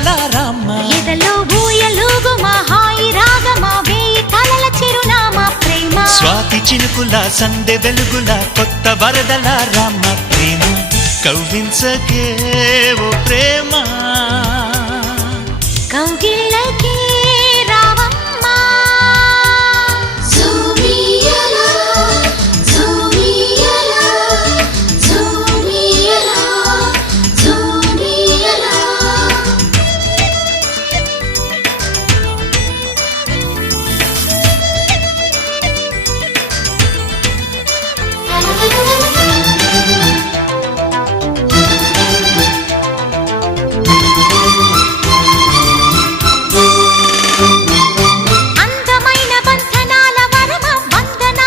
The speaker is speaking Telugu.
వరదల రామ ఎదలో ఊయలుగు మా హాయి రాగమా వేయి కలల చిరునామా ప్రేమ స్వాతి చినుకుల సందె వెలుగుల కొత్త వరదల రామ ప్రేమ కవ్వించకే ఓ ప్రేమ కౌగిళ్ళ